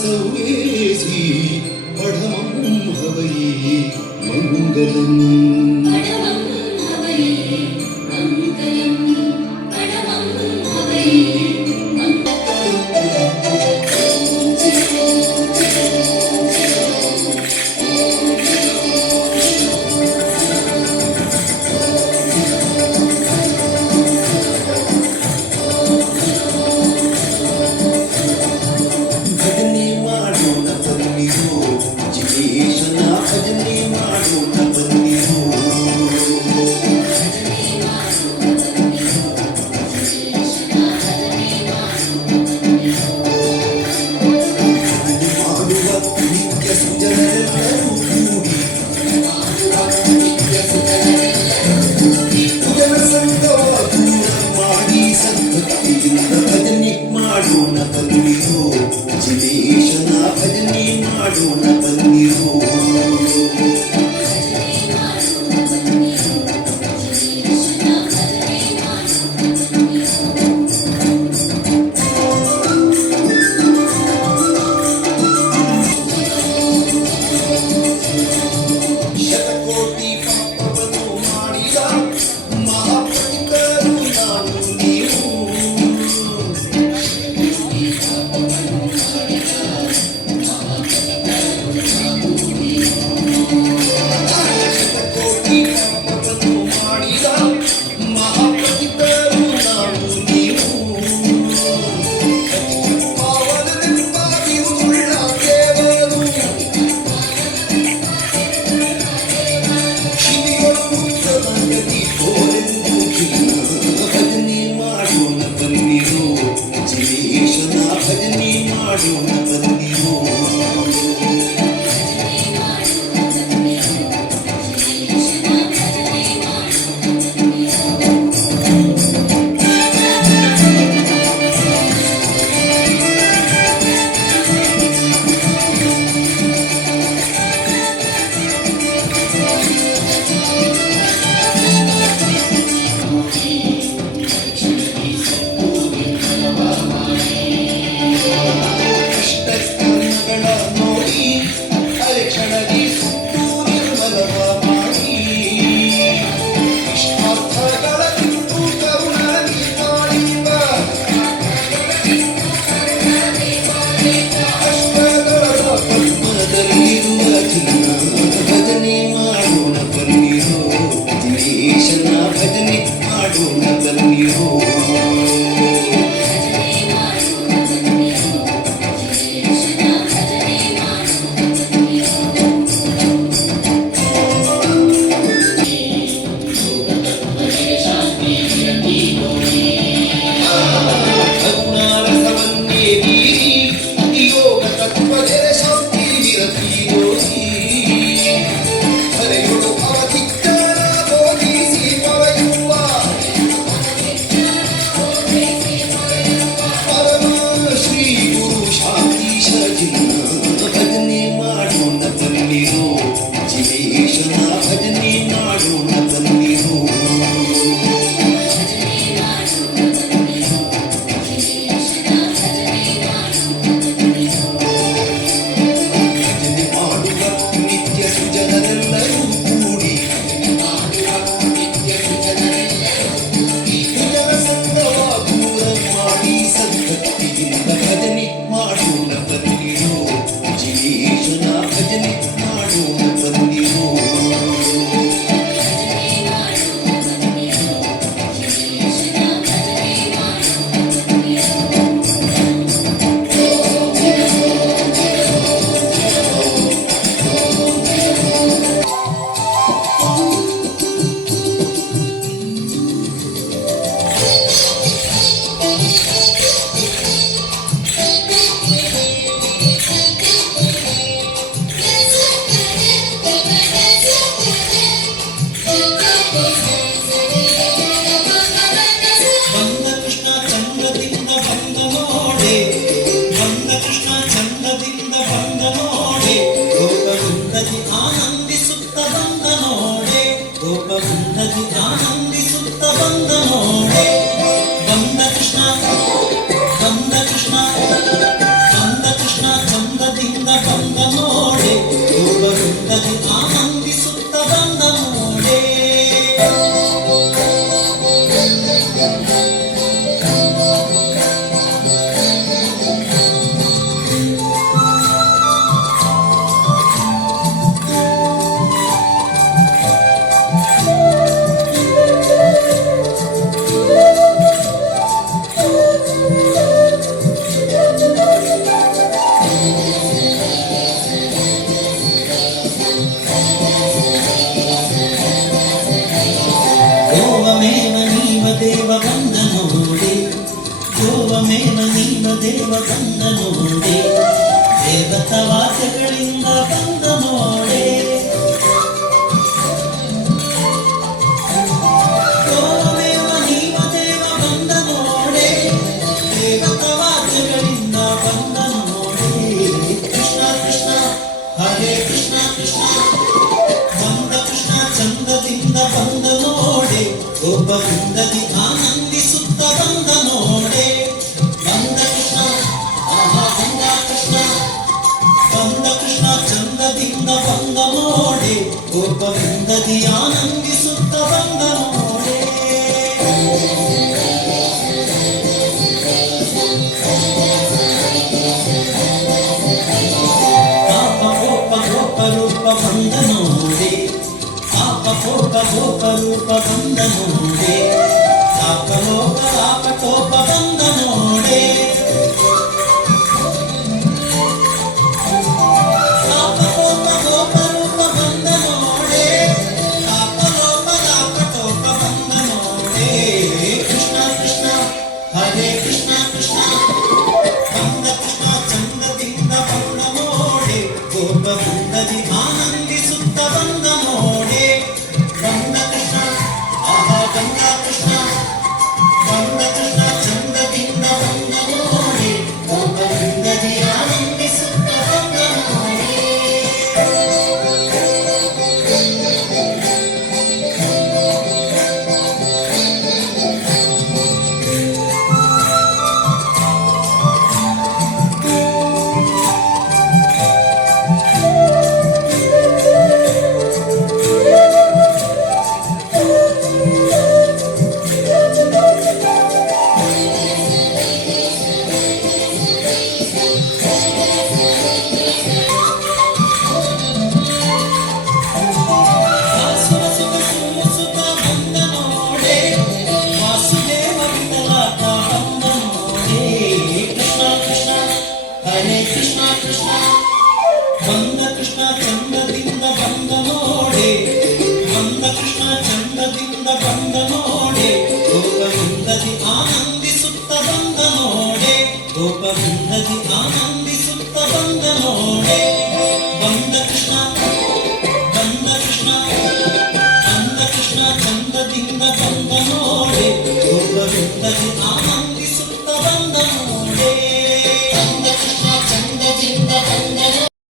सर्वेसी पढ़मं हवये मंगलम् ಬಂದ ನೋಡೆ ಗೋವಮೇವ ನೀವ ದೇವ ಬಂದ ನೋಡೆ ದೇವತವಾದ್ಯಗಳಿಂದ ಬಂದ ನೋಡೆ ಗೋವಮೇವ ನೀವ ದೇವ ಬಂದ ನೋಡೆ ದೇವತವಾದ್ಯಗಳಿಂದ ಬಂದ ನೋಡೆ ಕೃಷ್ಣ ಕೃಷ್ಣ ಹರೇ ಕೃಷ್ಣ ಕೃಷ್ಣ ಬಂದ ಕೃಷ್ಣ ಚಂದದಿಂದ ಬಂದ ನೋಡೆ ಗೋಪವೃಂದದಿ ಆನಂದಿಸುತ್ತ ಬಂದ ನೋಡೆ ಬಂದ ಕೃಷ್ಣ ಆಹಾ ಬಂದ ಕೃಷ್ಣ ಬಂದ ಕೃಷ್ಣ ಚಂದದಿಂದ ಬಂದ ನೋಡೆ ಗೋಪವೃಂದದಿ ಆನಂದಿಸುತ್ತ ಬಂದ ನೋಡೆ ಪಾಪ ಕೋಪ ಗೋಪ ರೂಪ ಬಂದ ನೋಡೆ ಪಾಪ ಕೋಪ ಗೋಪ ರೂಪ ಬಂದ ನೋಡೆ ತಾಪಲೋಕ ತಾಪಟೋಪ ಬಂದ ನೋಡೆ ಪಾಪ ಕೋಪ ಗೋಪ ರೂಪ ಬಂದ ನೋಡೆ ತಾಪಲೋಕ ತಾಪಟೋಪ ಬಂದ ನೋಡೆ ಕೃಷ್ಣ ಕೃಷ್ಣ ಹರೇ ಕೃಷ್ಣ ಕೃಷ್ಣ ಬಂದ ಕೃಷ್ಣ ಚಂದದಿಂದ ಬಂದ ನೋಡೆ ಗೋಪವೃಂದದಿ ಆನಂದಿಸುತ್ತ ಬಂದ ನೋಡೆ ಬಂದ ಕೃಷ್ಣ ಆಹಾ ಬಂದ ಕೃಷ್ಣ ಬಂದ ಕೃಷ್ಣ ಚಂದದಿಂದ ಬಂದ ನೋಡೆ ಗೋಪವೃಂದದಿ ಆನಂದಿಸುತ್ತ ಬಂದ ನೋಡೆ ಹರೇ ಕೃಷ್ಣ ಕೃಷ್ಣ ಬಂದ ಕೃಷ್ಣ ಚಂದದಿಂದ ಬಂದ ನೋಡೆ ಬಂದ ಕೃಷ್ಣ ಚಂದದಿಂದ ಬಂದ ನೋಡೆ ಗೋಪವೃಂದದಿ ಆನಂದಿಸುತ್ತ ಬಂದ ನೋಡೆ ಗೋಪವೃಂದದಿ ಆನಂದಿಸುತ್ತ ಬಂದ ನೋಡೆ